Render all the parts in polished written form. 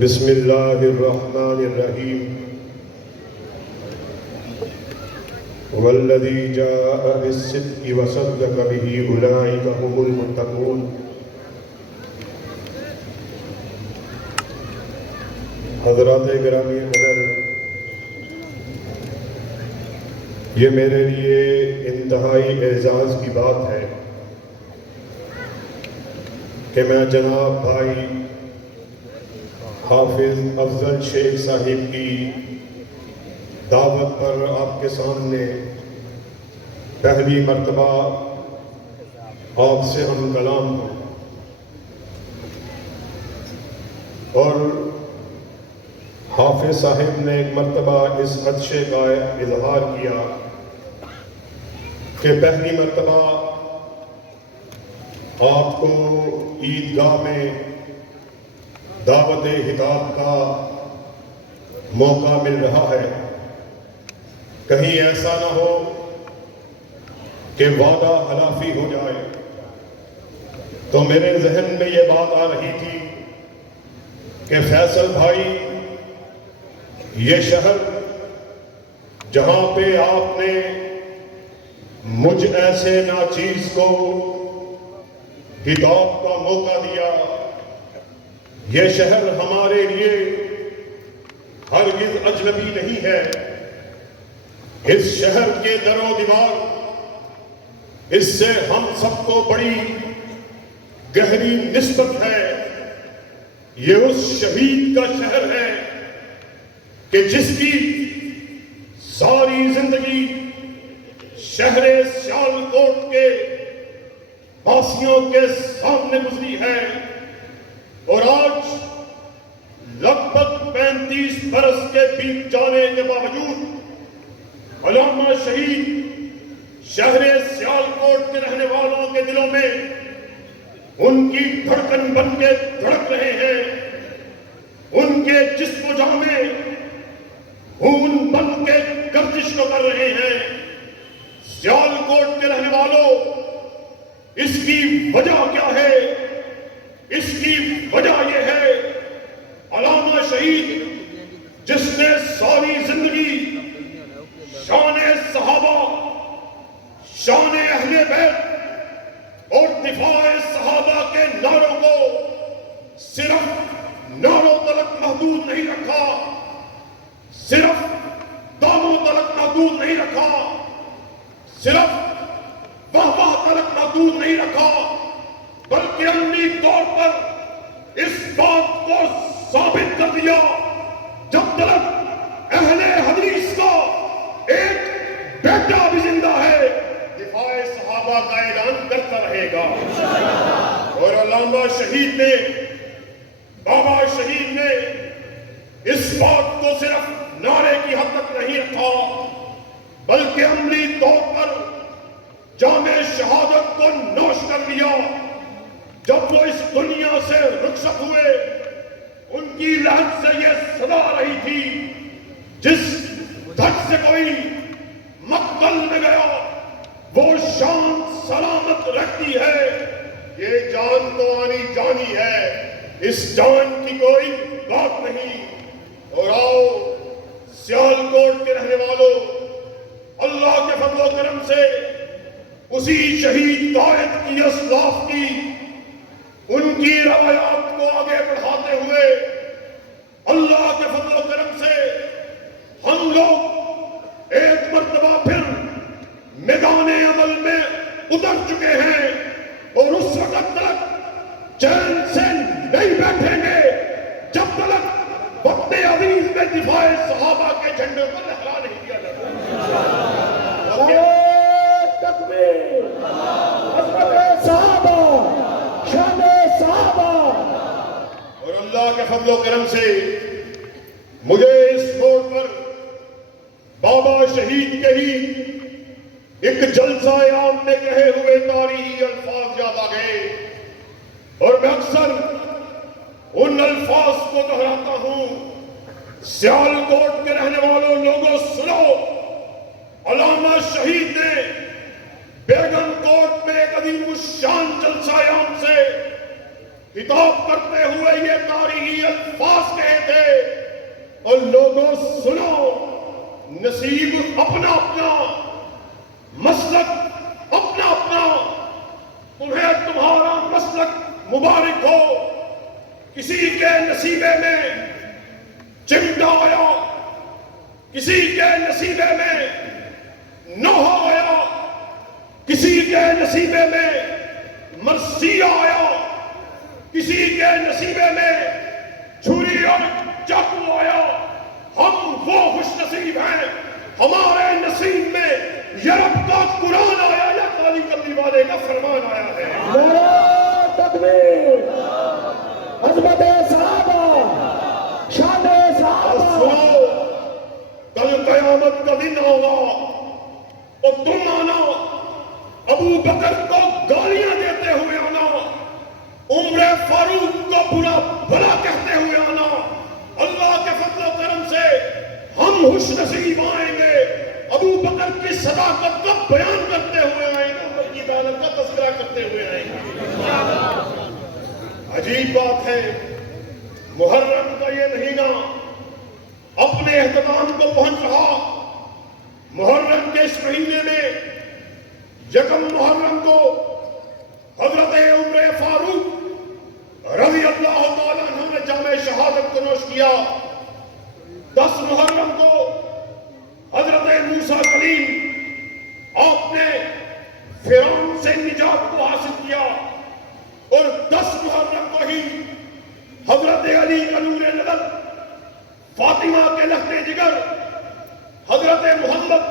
بسم اللہ الرحمن الرحیم والذی جاء بالصدق وصدق به اولئک هم المتقون۔ حضرات گرامی قدر، یہ میرے لیے انتہائی اعزاز کی بات ہے کہ میں جناب بھائی حافظ افضل شیخ صاحب کی دعوت پر آپ کے سامنے پہلی مرتبہ آپ سے ہم کلام ہوں، اور حافظ صاحب نے ایک مرتبہ اس خدشے کا اظہار کیا کہ پہلی مرتبہ آپ کو عیدگاہ میں دعوت خطاب کا موقع مل رہا ہے، کہیں ایسا نہ ہو کہ وعدہ خلافی ہو جائے۔ تو میرے ذہن میں یہ بات آ رہی تھی کہ فیصل بھائی، یہ شہر جہاں پہ آپ نے مجھ ایسے ناچیز کو خطاب کا موقع دیا، یہ شہر ہمارے لیے ہرگز اجنبی نہیں ہے۔ اس شہر کے در و دیوار، اس سے ہم سب کو بڑی گہری نسبت ہے۔ یہ اس شہید کا شہر ہے کہ جس کی ساری زندگی شہر سیالکوٹ کے باسیوں کے سامنے گزری ہے، اور آج لگ بھگ 35 برس کے بیت جانے کے باوجود علامہ شہید شہر سیالکوٹ کے رہنے والوں کے دلوں میں ان کی دھڑکن بن کے دھڑک رہے ہیں، ان کے جسم و جان میں خون بن کے گردش کو کر رہے ہیں۔ سیالکوٹ کے رہنے والوں، اس کی وجہ کیا ہے؟ اس کی وجہ یہ ہے، علامہ شہید جس نے ساری زندگی شان صحابہ، شان اہل بیت اور دفاع صحابہ کے نعروں کو صرف نعروں تلک محدود نہیں رکھا، صرف دعووں تلک محدود نہیں رکھا، صرف واہ واہ تلک محدود نہیں رکھا، بلکہ عملی طور پر اس بات کو ثابت کر دیا، جب تک اہل حدیث کا ایک بیٹا بھی زندہ ہے دفاع صحابہ کا اعلان کرتا رہے گا۔ اور علامہ شہید نے، بابا شہید نے اس بات کو صرف نعرے کی حد تک نہیں رکھا، بلکہ عملی طور پر جام شہادت کو نوش کر لیا۔ جب وہ اس دنیا سے رخصت ہوئے، ان کی لہجہ سے یہ صدا آ رہی تھی، جس دھڑ سے کوئی مقتل میں گیا وہ شان سلامت رکھتی ہے۔ یہ جان تو آنی جانی ہے، اس جان کی کوئی بات نہیں۔ اور آؤ سیالکوٹ کے رہنے والوں، اللہ کے فضل و کرم سے اسی شہید قائد کی اسلاف کی ان کی روایات کو آگے بڑھاتے ہوئے اللہ کے فضل و کرم سے ہم لوگ ایک مرتبہ پھر میدان عمل میں اتر چکے ہیں، اور اس وقت تک چین سے نہیں بیٹھیں گے جب تک وقت عزیز میں دفاع صحابہ کے جھنڈے کو لہرا نہیں دیا جاتا۔ تکبیر، عظمت صحابہ، شان صحابہ۔ اور اللہ کے فضل و کرم سے مجھے اس موڑ پر بابا شہید کے ہی ایک جلسہ عام میں کہے ہوئے تاریخی الفاظ یاد آ گئے، اور میں اکثر ان الفاظ کو دہراتا ہوں۔ سیالکوٹ کے رہنے والوں لوگوں سنو، علامہ شہید نے بیگم کوٹ میں ایک عظیم الشان جلسہ عام سے خطاب کرتے ہوئے یہ تاریخی الفاظ کہے تھے، اور لوگوں سنو، نصیب اپنا اپنا، مسلک اپنا اپنا، تمہیں تمہارا مسلک مبارک ہو۔ کسی کے نصیبے میں چمٹا آیا، کسی کے نصیبے میں نوحہ آیا، کسی کے نصیبے میں مرثیہ آیا، کسی کے نصیبے میں چھری اور چاقو آیا۔ ہم وہ خوش نصیب ہیں، ہمارے نصیب میں یا رب کا قرآن آیا یا کالی کملی والے کا فرمان آیا ہے۔ نعرہ تکبیر، عظمت صحابہ، شان صحابہ۔ سنو، کل قیامت کا دن ہوگا اور تم آنا، ابو بکر کو گالیاں دیتے ہوئے آنا، عمر فاروق کو برا بھلا کہتے ہوئے آنا۔ اللہ کے فضل و کرم سے ہم خوش نصیب آئیں گے، ابو بکر کی صداقت کا بیان کرتے ہوئے آئیں گے، ان کی عدالت کا تذکرہ کرتے ہوئے آئیں گے۔ عجیب بات ہے، محرم کا یہ مہینہ اپنے اختتام کو پہنچ رہا۔ محرم کے اس مہینے میں یکم محرم کو حضرت عمر فاروق رضی اللہ تعالیٰ عنہ نے جامع شہادت کو نوش کیا۔ 10 محرم کو حضرت موسیٰ کلیم آپ نے فرعون سے نجات کو حاصل کیا، اور 10 محرم کو ہی حضرت علی کا نور نظر، فاطمہ کے لخت جگر، حضرت محمد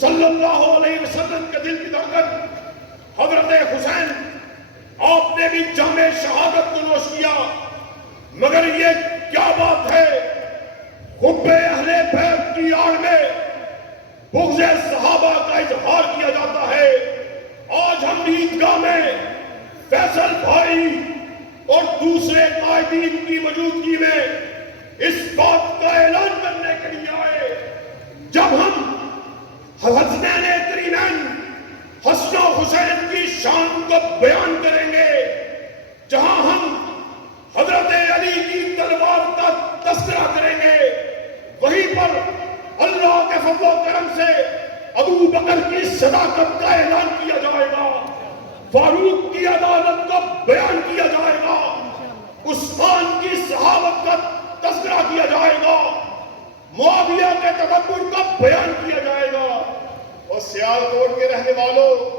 صلی اللہ علیہ وسلم کے دل کی طاقت حضرت حسین، آپ نے بھی جامع شہادت کو نوش کیا۔ مگر یہ کیا بات ہے، حب اہل بیت کی آڑ میں بغض صحابہ کا اظہار کیا جاتا ہے۔ آج ہم عیدگاہ میں فیصل بھائی اور دوسرے قائدین کی موجودگی میں اس بات کا اعلان کرنے کے لیے آئے، جب ہم حسنین کریمین حسن و حسین کی شان کو بیان کریں گے، جہاں ہم حضرت علی کی تلوار کا تذکرہ کریں گے، وہیں پر اللہ کے فضل و کرم سے ابو بکر کی صداقت کا اعلان کیا جائے گا، فاروق کی عدالت کا بیان کیا جائے گا، عثمان کی صحابت کا تذکرہ کیا جائے گا، معاویہ کے تکبر کا بیان کیا جائے گا۔ اور سیالکوٹ کے رہنے والوں،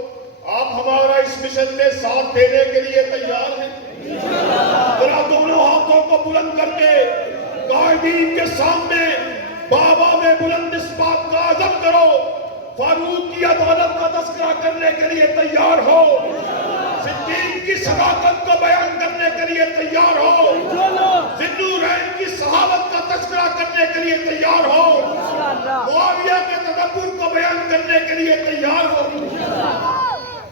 آپ ہمارا اس مشن میں ساتھ دینے کے لیے تیار ہیں؟ ذرا دونوں ہاتھوں کو بلند کر کے قائدین کے سامنے بابا میں بلند اس بات کا عزم کرو، فاروق کی عدالت کا تذکرہ کرنے کے لیے تیار ہو، صدیق کی صداقت کو بیان کرنے کے لیے تیار ہو، ذوالنورین کی صحابت کا تذکرہ کرنے کے لیے تیار ہو، معاویہ کے تکبر کو بیان کرنے کے لیے تیار ہو۔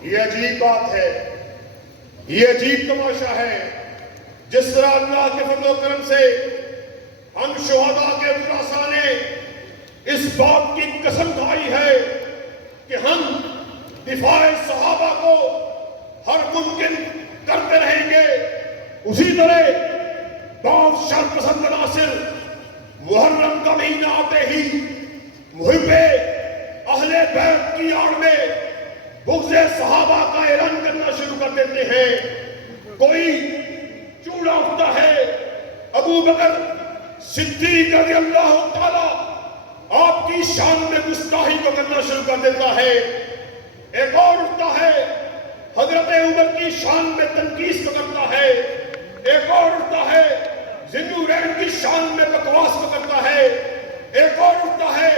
یہ عجیب بات ہے، یہ عجیب تماشا ہے، جس طرح اللہ کے فضل و کرم سے ہم شہداء کے ورثاء نے اس بات کی قسم کھائی ہے کہ ہم دفاع صحابہ کو ہر ممکن کرتے رہیں گے، اسی طرح بعض شر پسند عناصر محرم کا مہینہ آتے ہی محب اہل بیت کی آڑ میں بغض صحابہ کا اعلان کرنا شروع کر دیتے ہیں۔ کوئی چوڑا اٹھتا ہے، ابو بکر صدیق رضی اللہ تعالی آپ کی شان میں گستاخی کو کرنا شروع کر دیتا ہے۔ ایک اور اٹھتا ہے، حضرت عمر کی شان میں تنقیص کو کرتا ہے۔ ایک اور اٹھتا ہے، ذوالنورین کی شان میں بکواس کو کرتا ہے۔ ایک اور اٹھتا ہے،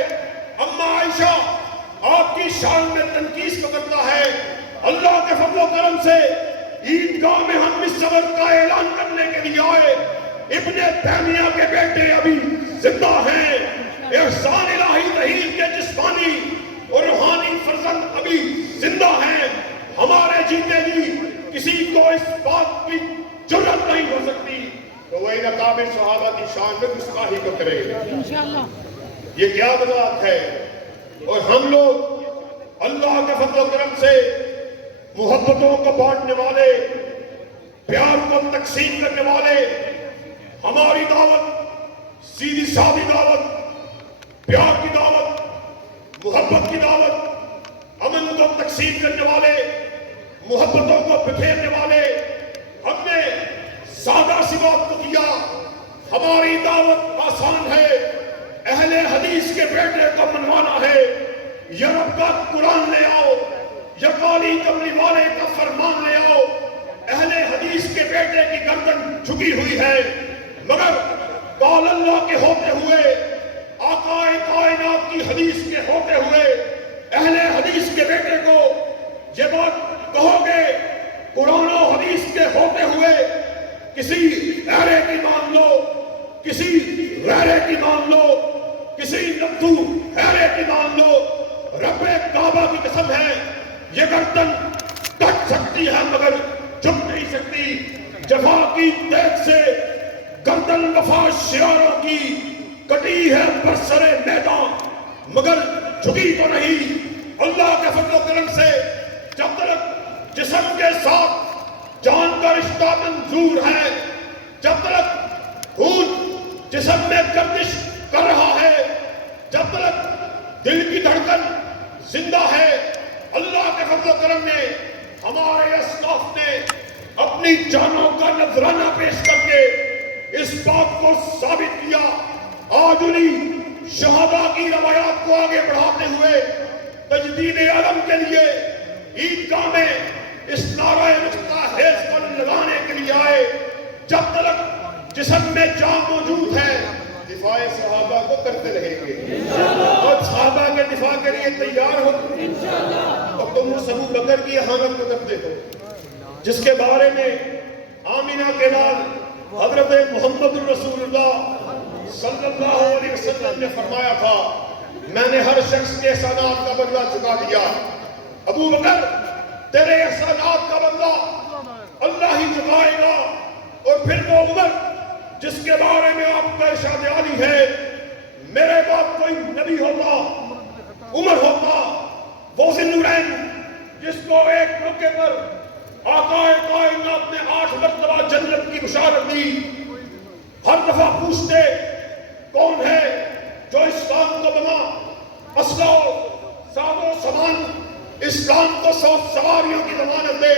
اما عائشہ آپ کی شان میں تنقیص کو کرتا ہے۔ اللہ کے فضل و کرم سے عیدگاہ میں ہم اس صبر کا اعلان کرنے کے لیے آئے، ابن تیمیہ کے بیٹے ابھی زندہ ہیں، احسان الہی تحیر کے جسمانی اور روحانی فرزند ابھی زندہ ہیں۔ ہمارے جیتے ہی کسی کو اس بات کی جرات نہیں ہو سکتی تو وہ انقاب صحابہ کی شان میں گستاخی کو کرے۔ یہ کیا بات ہے؟ اور ہم لوگ اللہ کے فضل و کرم سے محبتوں کو بانٹنے والے، پیار کو تقسیم کرنے والے، ہماری دعوت سیدھی سادی دعوت، پیار کی دعوت، محبت کی دعوت، امن کو تقسیم کرنے والے، محبتوں کو بکھیرنے والے، ہم نے سادہ سی بات کو کیا۔ ہماری دعوت آسان ہے، اہل حدیث کے بیٹے کو منوانا ہے، یورپ کا قرآن لے آؤ، یا کالی کملی والے کا فرمان لے آؤ۔ اہل حدیث کے بیٹے کی گردن جھکی ہوئی ہے، مگر قال اللہ کے ہوتے ہوئے، آقا کائنات کی حدیث کے ہوتے ہوئے، اہل حدیث کے بیٹے کو یہ بات کہو گے قرآن و حدیث کے ہوتے ہوئے کسی غیرے کی مان لو، کسی غیرے کی مان لو، کسی نبتو غیرے کی مان لو، رب کعبہ کی قسم ہے یہ گردن کٹ سکتی ہے مگر جھک نہیں سکتی۔ جفا کی دیگ سے گردن وفا شیاروں کی کٹی ہے برسر میدان مگر جھکی تو نہیں۔ اللہ کے فضل و کرم سے جب تک جسم کے ساتھ جان کا رشتہ منظور ہے، جب تک خون جسم میں گردش کر رہا ہے، جب تک دل کی دھڑکن زندہ ہے، اللہ کے فضل و کرم نے ہمارے اسلاف نے اپنی جانوں کا نذرانہ پیش کر کے اس بات کو ثابت کیا۔ آج انہی شہداء کی روایات کو آگے بڑھاتے ہوئے تجدید علم کے لیے عیدگاہ میں اس نعرہ مستحیض کو لگانے کے لیے آئے۔ جب تک جسم میں جان موجود ہے دفاع صحابہ کو کرتے رہیں گے، اور صحابہ کے دفاع کے لیے تیار ہو۔ اب تم اس ابو بکر کی اہانت کو کرتے ہو جس کے بارے میں آمینہ کے لال حضرت محمد الرسول اللہ صلی اللہ علیہ وسلم نے فرمایا تھا میں نے ہر شخص کے احسانات کا بدلہ چکا دیا۔ ابو بکر تیرے احسانات کا بدلہ اللہ ہی چکائے گا۔ اور پھر وہ عمر جس کے بارے میں آپ کا ارشاد عالی ہے میرے بعد کوئی نبی ہوتا عمر ہوتا، وہ ذی النورین جس کو ایک موقع پر آقا کائنات نے 8 مرتبہ جنت کی بشارت دی، ہر دفعہ پوچھتے کون ہے جو اسلام کو بنا اسلحہ ساز و سامان اسلام کو سواریوں کی ضمانت دے،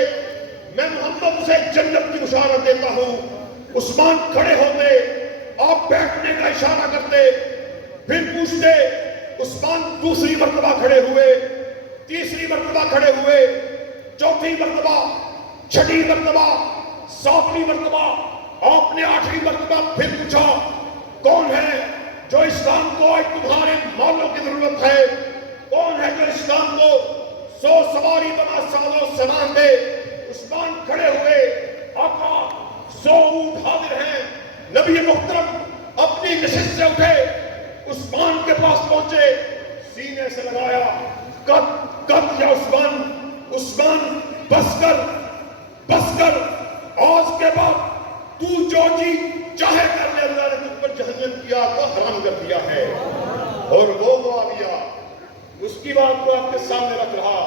میں محمد اسے جنت کی بشارت دیتا ہوں۔ عثمان کھڑے ہوتے، آپ بیٹھنے کا اشارہ کرتے، پھر پوچھتے، عثمان دوسری مرتبہ کھڑے ہوئے، تیسری مرتبہ کھڑے ہوئے، چوتھی مرتبہ، چھٹی مرتبہ، ساتویں مرتبہ، آپ نے 8ویں مرتبہ پھر پوچھا کون ہے جو اسلام کو آج تمہارے مالوں کی ضرورت ہے، کون ہے جو اسلام کو 100 سواری بنا ساز و سامان دے۔ عثمان کھڑے ہوئے، آقا 100 اونٹ حاضر ہیں۔ نبی محترم اپنی نشست سے اٹھے، عثمان کے پاس پہنچے، سینے سے لگایا، قد یا عثمان، عثمان بس کر، آج کے بعد تو جو جی چاہے کر لے، اللہ نے تجھ پر جہنم کی آگ کو حرام کر دیا ہے۔ اور وہ معاویہ اس کی بات کو آپ کے سامنے رکھ رہا،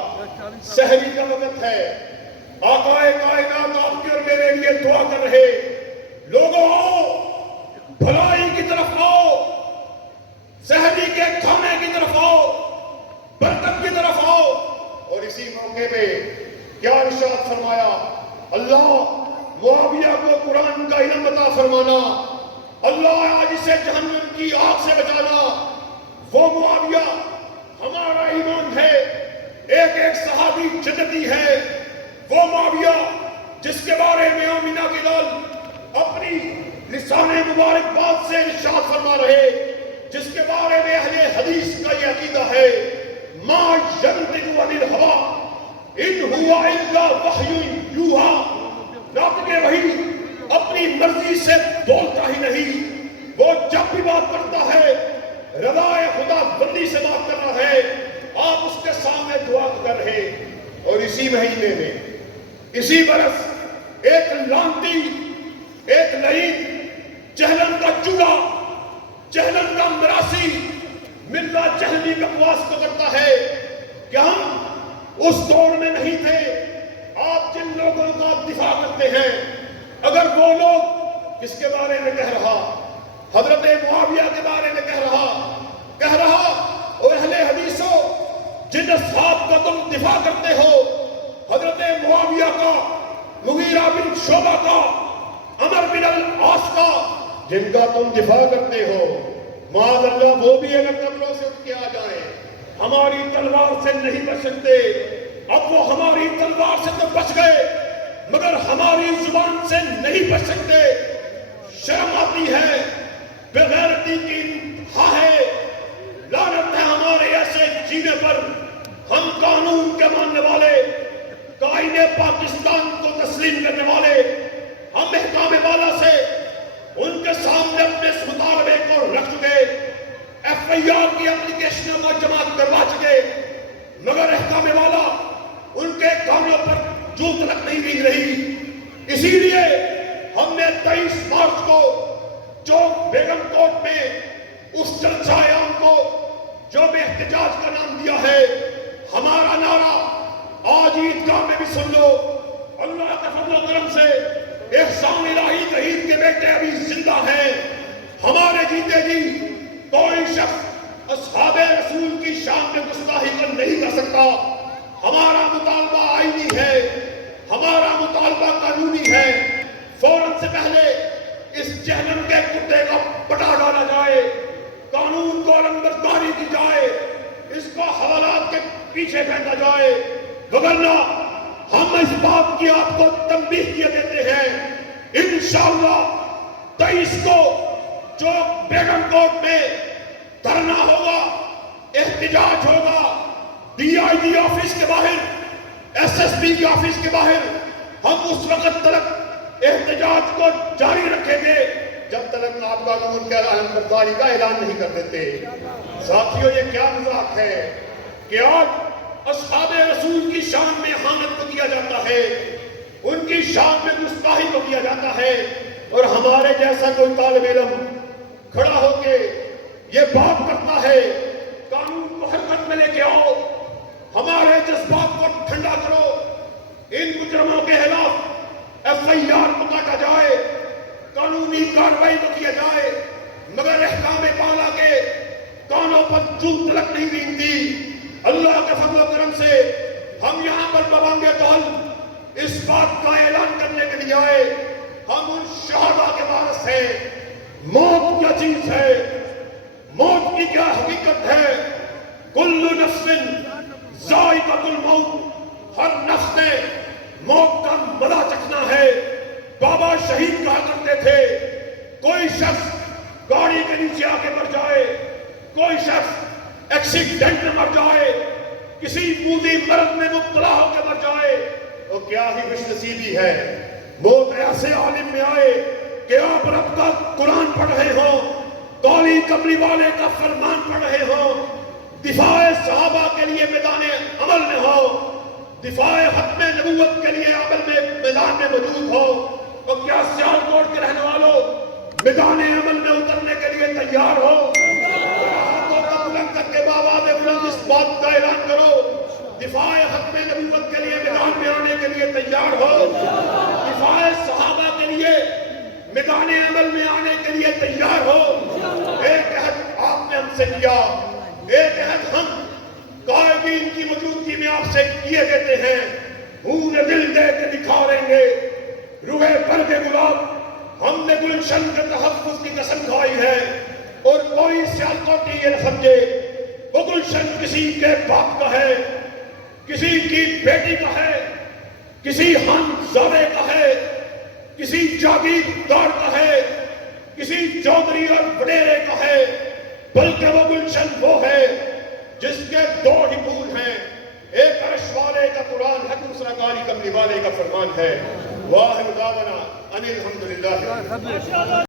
سحری کا وقت ہے، آقا کائنات آپ کے اور میرے لیے دعا کر رہے، لوگوں آؤ بھلائی کی طرف آؤ، سحری کے کھانے کی طرف آؤ، برکت کی طرف آؤ۔ اور اسی موقع پہ کیا ارشاد فرمایا، اللہ معاویہ کو قرآن کا علم عطا فرمانا، اللہ آج اسے جہنم کی آگ سے بچانا۔ وہ معاویہ ہمارا ایمان ہے، ایک ایک صحابی جنتی ہے، وہ معاویہ جس کے بارے میں آمینہ کی لال اپنی لسان مبارک بات سے ارشاد فرما رہے، جس کے بارے میں اہل حدیث کا یہ عقیدہ ہے، ما ینطق عن الہوی ان ہوا الا وحی یوحی، ناطق وحی اپنی مرضی سے بولتا ہی نہیں، وہ جب بھی بات کرتا ہے رضا خدا بندی سے بات کر رہا ہے، آپ اس کے سامنے دعا کر رہے۔ اور اسی مہینے میں، اسی برس ایک لانتی، ایک لعین، جہلم کا چوڑا، جہلم کا مراسی، ملا جہلی بکواس کو کرتا ہے کہ ہم اس دور میں نہیں تھے۔ آپ جن لوگوں کا دفاع کرتے ہیں بارے میں کہہ رہا، حضرت معاویہ کے بارے میں کہہ رہا او اہل حدیثوں، جن اصحاب کا تم دفاع کرتے ہو، حضرت معاویہ کا، مغیرہ بن شعبہ کا، عمر بن العاص کا، جن کا تم دفاع کرتے ہو، معاذ اللہ وہ بھی اگر قبروں سے اٹھ کے آ جائیں، ہماری تلوار سے نہیں بچ سکتے۔ اب وہ ہماری تلوار سے تو بچ گئے مگر ہماری زبان سے نہیں بچ سکتے۔ شرم آتی ہے، بغیرتی کی انتہا ہے، لعنت ہے ہمارے ایسے جینے پر۔ ہم قانون کے ماننے والے، قائد پاکستان کو تسلیم کرنے والے، ہم احکام والا سے ان کے سامنے اپنے اس مطالبے کو رکھ چکے، ایف آئی آر کی اپلیکیشنوں کو جمع کروا چکے، مگر احکام والا ان کے کاموں پر جو تلک نہیں بھیگ رہی۔ اسی لیے ہم نے 23 مارچ کو چوک بیگم کوٹ میں اس جلسہ عام کو جو میں احتجاج کا نام دیا ہے، ہمارا نعرہ آج عیدگاہ میں بھی سن لو، اللہ کے فضل و کرم سے احسان الہی شہید کے بیٹے ابھی زندہ ہیں۔ ہمارے جیتے جی کوئی شخص اصحاب رسول کی شان میں گستاخی کر نہیں کر سکتا۔ ہمارا مطالبہ آئینی ہے، ہمارا مطالبہ قانونی ہے۔ فوراً سے پہلے اس جہنم کے کتے کا پٹا ڈالا جائے، قانون کو علمبرداری کی جائے، اس کو حوالات کے پیچھے پھینکا جائے، وگرنہ ہم اس بات کی آپ کو تنبیہ کیے دیتے ہیں، انشاءاللہ 23 کو چوک بیگم کوٹ میں دھرنا ہوگا، احتجاج ہوگا، ڈی آئی جی آفس کے باہر، ایس ایس پی کے آفس کے باہر۔ ہم اس وقت تک احتجاج کو جاری رکھیں گے جب تک آپ قانون کے علمبرداری کا اعلان نہیں کر دیتے۔ ساتھیوں، یہ کیا مذاق ہے کہ آج اصحاب رسول کی شان میں اہانت کو کیا جاتا ہے، ان کی شان میں گستاخی کو کیا جاتا ہے، اور ہمارے جیسا کوئی طالب علم کھڑا ہو کے یہ بات کرتا ہے قانون کو حرکت میں لے کے آؤ، ہمارے جذبات کو ٹھنڈا کرو، ان مجرموں کے خلاف ایف آئی آر کو کاٹا جائے، قانونی کارروائی کو کیا جائے، مگر احکام بالا کے کانوں پر چوب تلک نہیں رینگتی۔ اللہ کے فضل و کرم سے ہم یہاں پر ببانگ طلب اس بات کا اعلان کرنے کے لیے آئے، ہم ان شہداء کے وارث ہیں۔ موت کیا چیز ہے، موت کی کیا حقیقت ہے؟ کل نفس ذائقۃ الموت، ہر نفس نے موت کا مزہ چکھنا ہے۔ بابا شہید کہا کرتے تھے کوئی شخص گاڑی کے نیچے آ کے مر جائے، کوئی شخص ایکسیڈنٹ میں مر جائے، کسی موذی مرض میں مبتلا ہو کے مر جائے، تو کیا ہی خوش نصیبی ہے۔ موت ایسے عالم میں آئے کہ آپ رب کا قرآن پڑھ رہے ہوں، کالی کملی والے کا فرمان پڑھ رہے ہوں، دفاع صحابہ کے لیے میدان عمل میں ہو، دفاع ختم نبوت کے لیے عمل میں میدان میں موجود ہو، تو کیا سیالکوٹ کے رہنے والوں میدان عمل میں اترنے کے لیے تیار ہو؟ بلند کر کے بابا میں بلند اس بات کا اعلان کرو، دفاع ختم نبوت کے لیے میدان میں آنے کے لیے تیار ہو، دفاع صحابہ کے لیے میدان عمل میں آنے کے لیے تیار ہو۔ ایک عہد آپ نے ہم سے کیا، ایک عہد ہم قائدین کی موجودگی میں آپ سے کیے دیتے ہیں، خون دل دے کے دکھاریں گے، روح برگ گلاب ہم نے گلشن کے تحفظ کی قسم کھائی ہے، اور کوئی سیالکوٹی یہ نہ سمجھے وہ گلشن کسی کے باپ کا ہے، کسی کی بیٹی کا ہے، کسی ہمزادے کا ہے، کسی جاگیردار کا ہے، کسی چودھری اور وڈیرے کا ہے، بلکہ وہ گلشن وہ ہے جس کے دو ہی پھول ہیں، ایک عرش والے کا قرآن ہے، دوسرا کالی کملی والے کا فرمان ہے۔ واحد دعوانا ان الحمدللہ۔